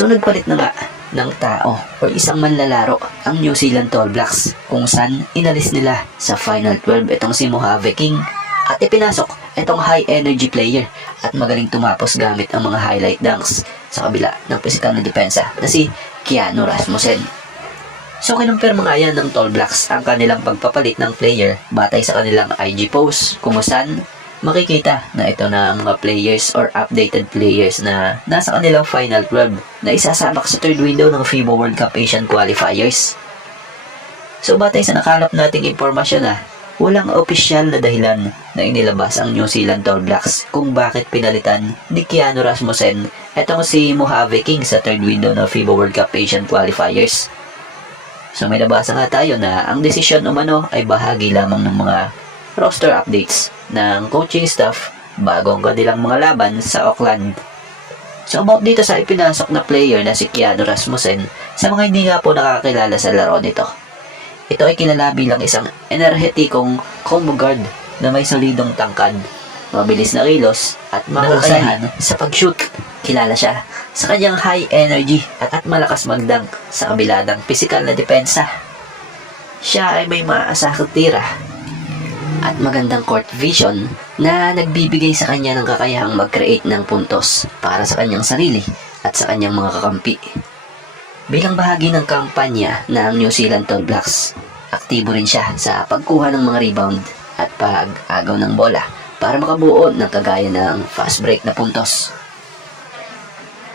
So nagpalit na nga ng tao o isang manlalaro ang New Zealand All Blacks kung saan inalis nila sa Final 12 itong si Mojave King at ipinasok itong high energy player at magaling tumapos gamit ang mga highlight dunks sa kabila ng pisikal na depensa na si Keanu Rasmussen. So kinumpirma nga yan ng Tall Blacks ang kanilang pagpapalit ng player batay sa kanilang IG post kung saan makikita na ito na ang mga players or updated players na nasa kanilang Final 12 na isasabak sa third window ng FIBA World Cup Asian Qualifiers. So batay sa nakalap nating impormasyon walang opisyal na dahilan na inilabas ang New Zealand All Blacks kung bakit pinalitan ni Keanu Rasmussen etong si Mojave King sa third window ng FIBA World Cup Asian Qualifiers. So may nabasa nga tayo na ang desisyon umano ay bahagi lamang ng mga roster updates ng coaching staff bago ang kanilang mga laban sa Auckland. So about dito sa ipinasok na player na si Keanu Rasmussen, sa mga hindi nga po nakakilala sa laro nito, ito ay kilala bilang isang enerhetikong combo guard na may solidong tangkad, mabilis na kilos at makakayahan sa pag-shoot. Kilala siya sa kanyang high energy at malakas magdunk sa kabila ng pisikal na depensa. Siya ay may maasahang tira at magandang court vision na nagbibigay sa kanya ng kakayahang mag-create ng puntos para sa kanyang sarili at sa kanyang mga kakampi. Bilang bahagi ng kampanya ng New Zealand All Blacks, aktibo rin siya sa pagkuha ng mga rebound at pag-agaw ng bola para makabuo ng kagaya ng fast break na puntos.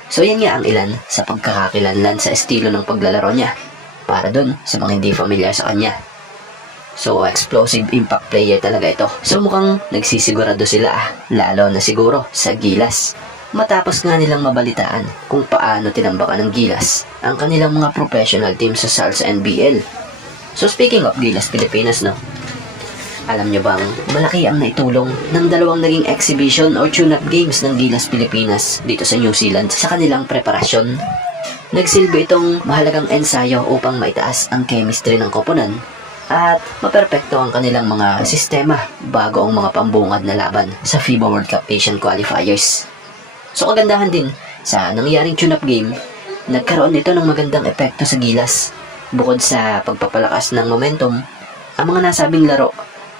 So yan nga ang ilan sa pagkakakilanlan sa estilo ng paglalaro niya para dun sa mga hindi familiar sa kanya. So explosive impact player talaga ito. So mukhang nagsisigurado sila lalo na siguro sa Gilas. Matapos nga nilang mabalitaan kung paano tinambakan ng Gilas ang kanilang mga professional team sa SARS NBL. So speaking of Gilas Pilipinas, alam nyo bang malaki ang naitulong ng dalawang naging exhibition or tune-up games ng Gilas Pilipinas dito sa New Zealand sa kanilang preparasyon? Nagsilbi itong mahalagang ensayo upang maitaas ang chemistry ng koponan at maperpekto ang kanilang mga sistema bago ang mga pambungad na laban sa FIBA World Cup Asian Qualifiers. So kagandahan din sa nangyaring tune-up game, nagkaroon nito ng magandang epekto sa Gilas. Bukod sa pagpapalakas ng momentum, ang mga nasabing laro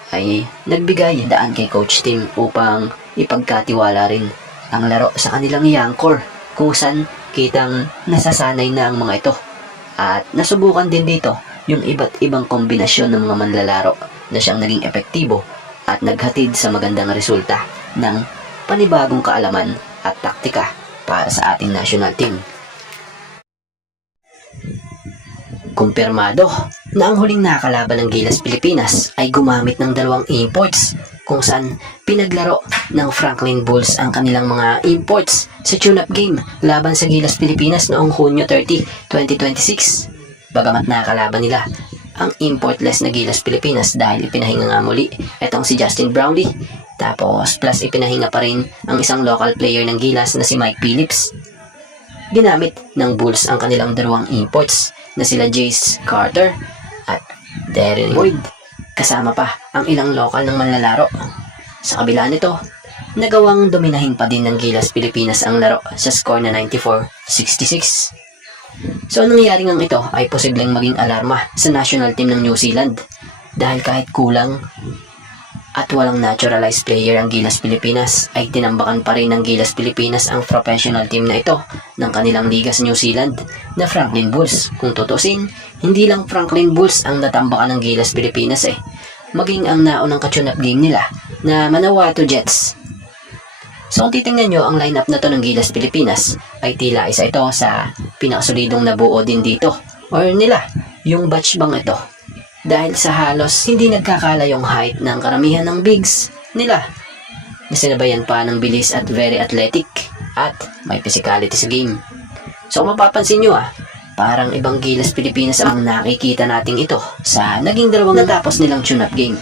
ay nagbigay daan kay coach team upang ipagkatiwala rin ang laro sa kanilang young core kung saan kitang nasasanay na ang mga ito. At nasubukan din dito yung iba't ibang kombinasyon ng mga manlalaro na siyang naging epektibo at naghatid sa magandang resulta ng panibagong kaalaman at taktika para sa ating national team. Kumpirmado na ang huling nakalaban ng Gilas Pilipinas ay gumamit ng dalawang imports kung saan pinaglaro ng Franklin Bulls ang kanilang mga imports sa tune-up game laban sa Gilas Pilipinas noong Hunyo 30, 2026. Bagamat nakalaban nila ang importless na Gilas Pilipinas dahil ipinahinga nga muli itong si Justin Brownlee. Tapos plus ipinahinga pa rin ang isang local player ng Gilas na si Mike Phillips. Ginamit ng Bulls ang kanilang dalawang imports na sila Jace Carter at Darren Boyd. Kasama pa ang ilang lokal ng manlalaro. Sa kabila nito, nagawang dominahin pa din ng Gilas Pilipinas ang laro sa score na 94-66. So ang nangyari ngang ito ay posibleng maging alarma sa national team ng New Zealand dahil kahit kulang at walang naturalized player ang Gilas Pilipinas ay tinambakan pa rin ng Gilas Pilipinas ang professional team na ito ng kanilang liga sa New Zealand na Franklin Bulls. Kung tutusin, hindi lang Franklin Bulls ang natambakan ng Gilas Pilipinas maging ang naunang ka-tune-up game nila na Manawato Jets. So kung titingnan nyo ang lineup na to ng Gilas Pilipinas ay tila isa ito sa pinakasolidong nabuo din dito or nila yung batch bang ito. Dahil sa halos hindi nagkakala yung height ng karamihan ng bigs nila na sinabayan pa ng bilis at very athletic at may physicality sa game. So kung mapapansin nyo parang ibang Gilas Pilipinas ang nakikita nating ito sa naging dalawang natapos nilang tune-up game.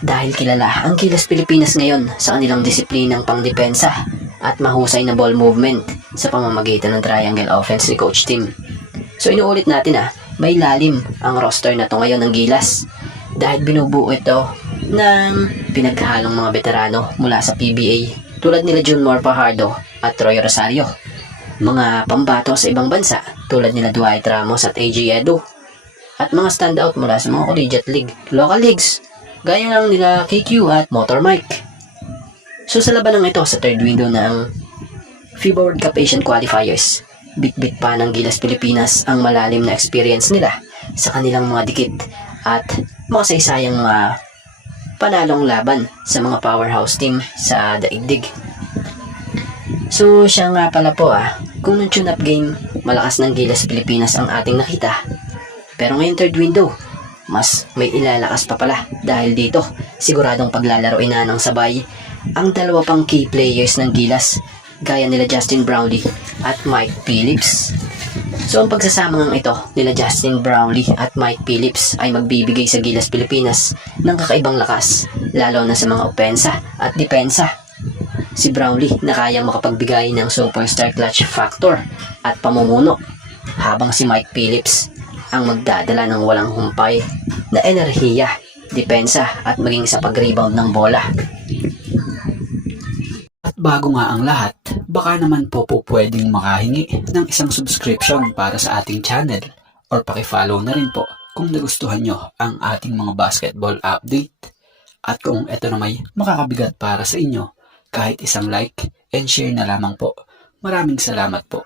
Dahil kilala ang Gilas Pilipinas ngayon sa kanilang disiplinang pangdepensa at mahusay na ball movement sa pamamagitan ng triangle offense ni Coach Tim. So inuulit natin may lalim ang roster na to ngayon ng Gilas dahil binubuo ito ng pinaghahalong mga veterano mula sa PBA tulad nila Junmar Fajardo at Troy Rosario. mga pambato sa ibang bansa tulad nila Dwight Ramos at AJ Edo, at mga standout mula sa mga collegiate league, local leagues, gaya lang nila KQ at Motor Mike. So sa labanang ito sa third window ng FIBA World Cup Asian Qualifiers, bit-bit pa ng Gilas Pilipinas ang malalim na experience nila sa kanilang mga dikit at makasaysayang mga panalong laban sa mga powerhouse team sa daigdig. So siya nga pala po kung nung tune-up game, malakas ng Gilas Pilipinas ang ating nakita. Pero ngayong third window, mas may ilalakas pa pala dahil dito siguradong paglalaroin na ng sabay ang dalawa pang key players ng Gilas gaya nila Justin Brownlee at Mike Phillips. So ang pagsasama ng ito nila Justin Brownlee at Mike Phillips ay magbibigay sa Gilas Pilipinas ng kakaibang lakas, lalo na sa mga opensa at depensa. Si Brownlee na kayang makapagbigay ng superstar clutch factor at pamumuno, habang si Mike Phillips ang magdadala ng walang humpay na enerhiya, depensa at maging sa pag-rebound ng bola. At bago nga ang lahat, baka naman po pwedeng makahingi ng isang subscription para sa ating channel or pakifollow na rin po kung nagustuhan nyo ang ating mga basketball update. At kung ito na may makakabigat para sa inyo, kahit isang like and share na lamang po. Maraming salamat po.